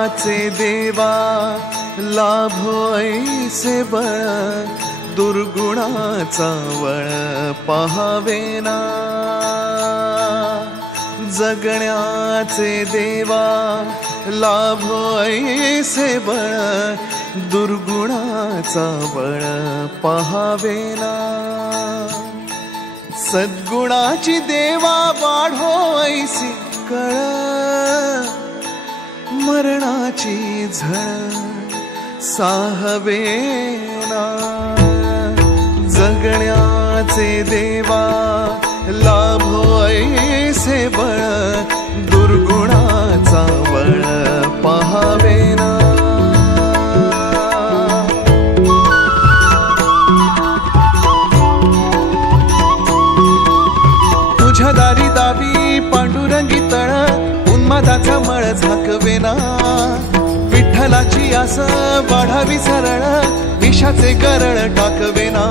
जगण्याचे देवा लाभो ऐसे बळ दुर्गुणाचा वळ पाहावेना जगण्याचे देवा लाभो ऐसे बळ दुर्गुणाचा बळ पाहावेना सद्गुणाची देवा वाढो ऐसी कळ मरणाची झळ साहवेना जगण्याचे देवा लाभो ऐसे बळ दुर्गुणाचा बळ पाहावेना तुझ्या दारी दावी पांडुरंगी तळ उन्मादाचा मळ झाकवेना विठ्ठलाची आस वाढावी सरळ विषाचे गरळ टाकवेना